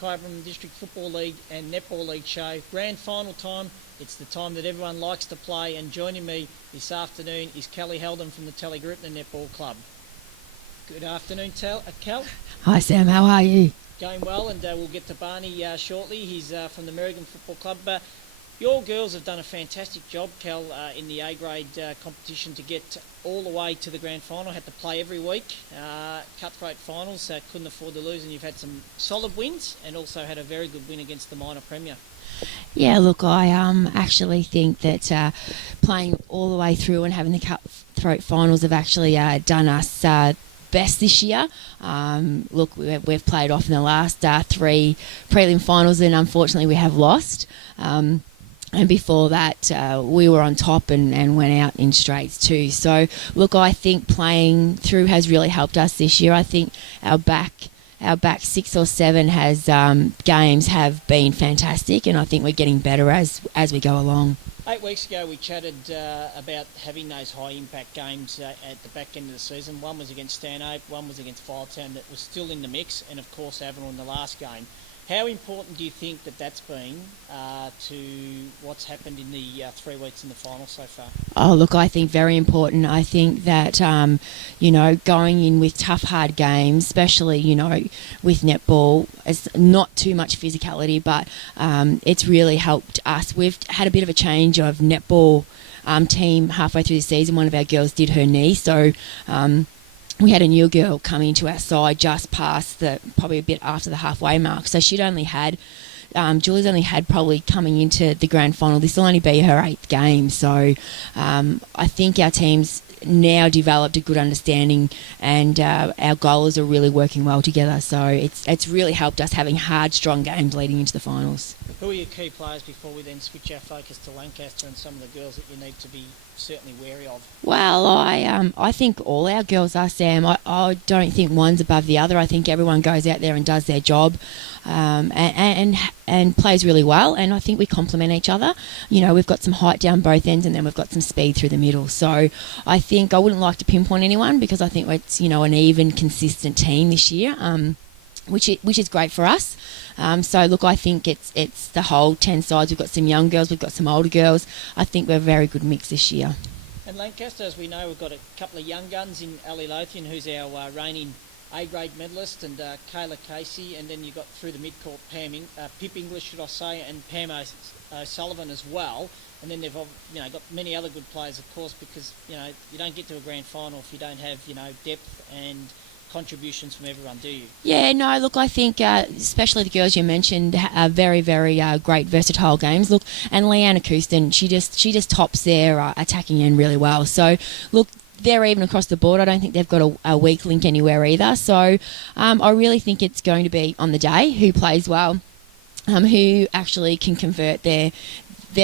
Kyabram District Football League and Netball League show. Grand final time. It's the time that everyone likes to play, and joining me this afternoon is Kelly Heldon from the Tallygrupna Netball Club. Good afternoon, Cal. Hi Sam, how are you? Going well, and we'll get to Barney shortly. He's from the Merrigan Football Club. Your girls have done a fantastic job, Cal, in the A-grade competition to get all the way to the grand final. Had to play every week, cutthroat finals, couldn't afford to lose, and you've had some solid wins and also had a very good win against the minor premier. Yeah, look, I actually think that playing all the way through and having the cutthroat finals have actually done us best this year. Look, we've played off in the last three prelim finals, and unfortunately we have lost. And before that, we were on top and went out in straights too. So, look, I think playing through has really helped us this year. I think our back 6 or 7 games have been fantastic, and I think we're getting better as we go along. 8 weeks ago we chatted about having those high impact games at the back end of the season. One was against Stanhope, one was against Firetown that was still in the mix, and of course Avenel in the last game. How important do you think that's been to what's happened in the 3 weeks in the final so far? Oh, look, I think very important. I think that, going in with tough, hard games, especially, with netball, it's not too much physicality, but it's really helped us. We've had a bit of a change of netball team halfway through the season. One of our girls did her knee, so we had a new girl come into our side just past probably a bit after the halfway mark. So Julie's only had probably coming into the grand final, this will only be her 8th game. So I think our team's now developed a good understanding, and our goalers are really working well together. So it's really helped us having hard, strong games leading into the finals. Who are your key players before we then switch our focus to Lancaster and some of the girls that you need to be certainly wary of? Well, I think all our girls are, Sam. I don't think one's above the other. I think everyone goes out there and does their job and plays really well, and I think we complement each other. We've got some height down both ends, and then we've got some speed through the middle. So I think I wouldn't like to pinpoint anyone, because I think it's an even, consistent team this year, which is great for us. So look, I think it's the whole 10 sides. We've got some young girls, we've got some older girls. I think we're a very good mix this year. And Lancaster, as we know, we've got a couple of young guns in Ali Lothian, who's our reigning A-grade medalist, and Kayla Casey, and then you've got through the mid-court Pip English, should I say, and Pam O'Sullivan as well. And then they've got many other good players, of course, because you don't get to a grand final if you don't have depth and contributions from everyone, do you? Yeah, no, look, I think especially the girls you mentioned are very, very great, versatile games. Look, and Leanna Couston, she just tops their attacking end really well. So, look, they're even across the board. I don't think they've got a weak link anywhere either. So, I really think it's going to be on the day who plays well, who actually can convert their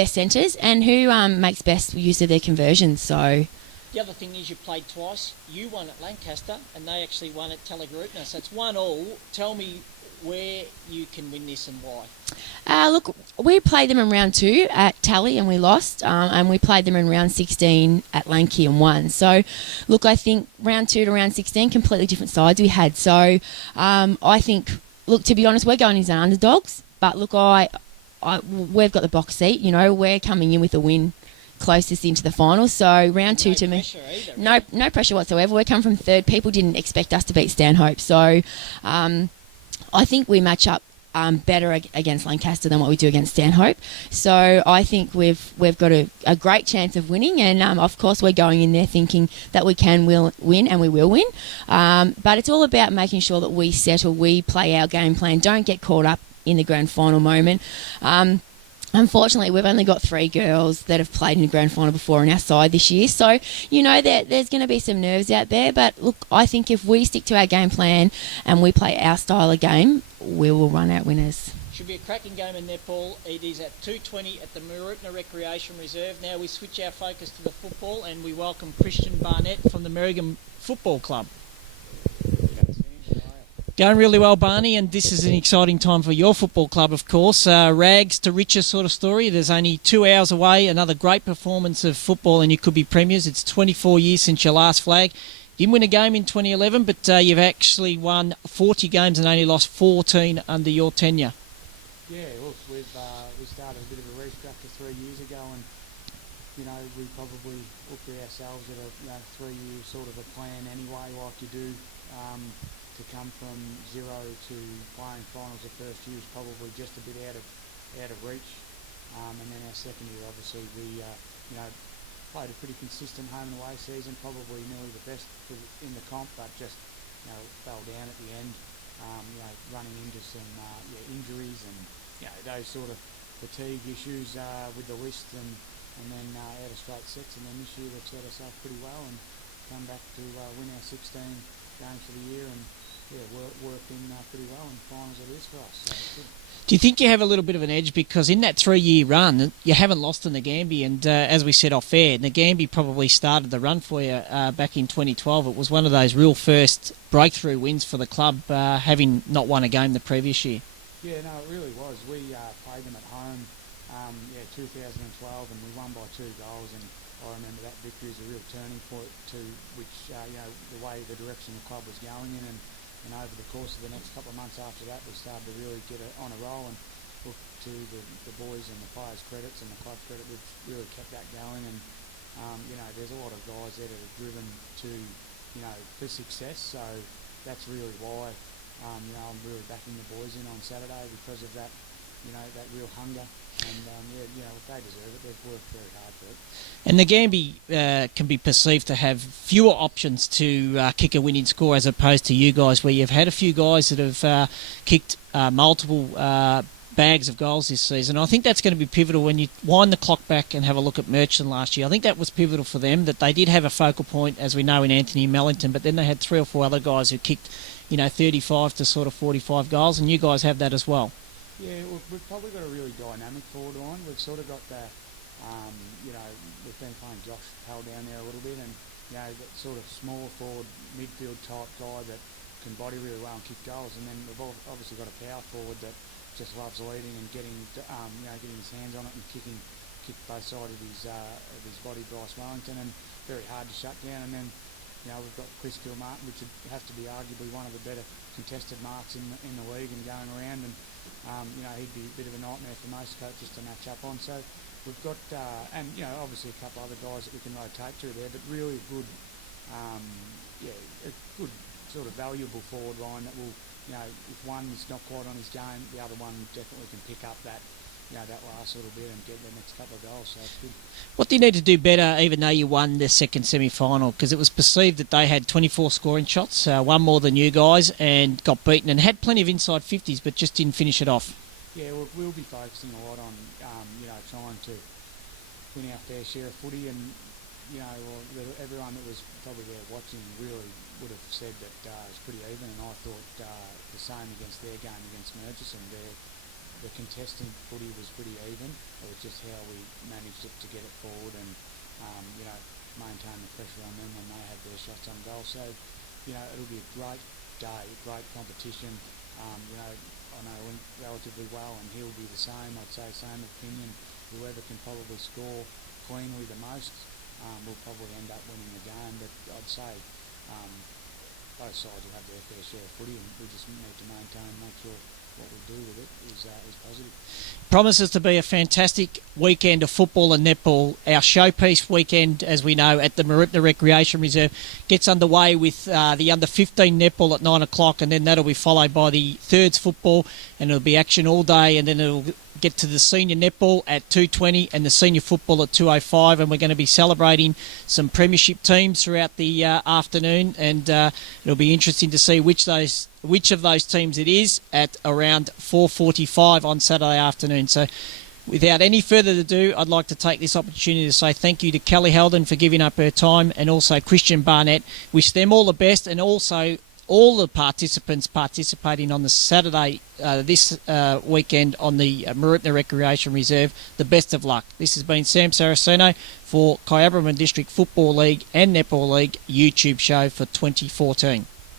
centres, and who makes best use of their conversions. So. The other thing is you played twice. You won at Lancaster and they actually won at Tallygrupna. So it's 1-1. Tell me where you can win this and why. Look, we played them in round 2 at Tally and we lost, and we played them in round 16 at Lanky and won. So, look, I think round 2 to round 16, completely different sides we had. So I think, look, to be honest, we're going as underdogs. But look, we've got the box seat. We're coming in with a win closest into the final. So round 2 to me, no pressure whatsoever. We come from third. People didn't expect us to beat Stanhope. So I think we match up better against Lancaster than what we do against Stanhope. So I think we've got a great chance of winning, and of course we're going in there thinking that we can win, and we will win. But it's all about making sure that we settle, we play our game plan, don't get caught up in the grand final moment. Unfortunately, we've only got 3 girls that have played in the grand final before on our side this year. So, there's going to be some nerves out there. But, look, I think if we stick to our game plan and we play our style of game, we will run out winners. Should be a cracking game in netball. It is at 2:20 at the Merrigan Recreation Reserve. Now we switch our focus to the football, and we welcome Christian Barnett from the Merrigan Football Club. Going really well, Barney, and this is an exciting time for your football club, of course. Rags to riches sort of story. There's only 2 hours away, another great performance of football, and you could be premiers. It's 24 years since your last flag. didn't win a game in 2011, but you've actually won 40 games and only lost 14 under your tenure. Yeah, look, we started a bit of a restructure 3 years ago, and we probably looked at ourselves at a 3-year sort of a plan anyway, like you do. To come from zero to playing finals the first year is probably just a bit out of reach. And then our second year, obviously, we played a pretty consistent home and away season, probably nearly the best in the comp, but just fell down at the end. Running into some injuries and those sort of fatigue issues with the list, and then out of straight sets. And then this year we've set us up pretty well and come back to win our 16 games for the year, and worked in pretty well, and finals it is for us. So it's good. Do you think you have a little bit of an edge because in that 3-year run you haven't lost in the Gambie, and as we said off air, the Gambie probably started the run for you back in 2012. It was one of those real first breakthrough wins for the club, having not won a game the previous year. Yeah, no, it really was. We played them at home, 2012, and we won by 2 goals. And I remember that victory as a real turning point to which the way the direction the club was going in, and over the course of the next couple of months after that, we started to really get on a roll. And look, to the boys and the players' credits and the club's credit, we've really kept that going. And there's a lot of guys there that are driven to for success. So that's really why I'm really backing the boys in on Saturday, because of that that real hunger. And they deserve it. They've worked very hard for it. And the Gambie can be perceived to have fewer options to kick a winning score as opposed to you guys, where you've had a few guys that have kicked multiple bags of goals this season. I think that's going to be pivotal when you wind the clock back and have a look at Merchant last year. I think that was pivotal for them, that they did have a focal point, as we know, in Anthony Mellington, but then they had 3 or 4 other guys who kicked 35 to sort of 45 goals, and you guys have that as well. Yeah, we've probably got a really dynamic forward line. We've sort of got that, we've been playing Josh Pell down there a little bit, and that sort of small forward, midfield type guy that can body really well and kick goals. And then we've obviously got a power forward that just loves leading and getting his hands on it and kick both sides of his body, Bryce Wellington, and very hard to shut down. And then we've got Chris Kilmartin, which would have to be arguably one of the better contested marks in the league and going around, and he'd be a bit of a nightmare for most coaches to match up on. So we've got, and obviously a couple other guys that we can rotate to there, but really a good sort of valuable forward line that will, if one is not quite on his game, the other one definitely can pick up that last little bit and get the next couple of goals. So it's good. What do you need to do better, even though you won the second semi-final? Because it was perceived that they had 24 scoring shots, one more than you guys, and got beaten, and had plenty of inside 50s, but just didn't finish it off. Yeah, we'll be focusing a lot on trying to win our fair share of footy, and everyone that was probably there watching really would have said that it was pretty even, and I thought the same against their game against Murchison. The contesting footy was pretty even. It was just how we managed to get it forward and maintain the pressure on them when they had their shots on goal. So it'll be a great day, great competition. I know it went relatively well, and he'll be the same. I'd say same opinion. Whoever can probably score cleanly the most will probably end up winning the game. But I'd say both sides will have their fair share of footy, and we just need to maintain, make sure what we do with it is positive. Promises to be a fantastic weekend of football and netball. Our showpiece weekend, as we know, at the Maribna Recreation Reserve gets underway with the under-15 netball at 9 o'clock, and then that'll be followed by the thirds football, and it'll be action all day, and then it'll get to the senior netball at 2:20 and the senior football at 2:05, and we're going to be celebrating some premiership teams throughout the afternoon, and it'll be interesting to see which of those teams it is at around 4:45 on Saturday afternoon. So without any further ado, I'd like to take this opportunity to say thank you to Kelly Heldon for giving up her time, and also Christian Barnett. Wish them all the best, and also all the participants participating on the Saturday this weekend on the Maribna Recreation Reserve, the best of luck. This has been Sam Saraceno for Kyabram District Football League and Netball League YouTube show for 2014.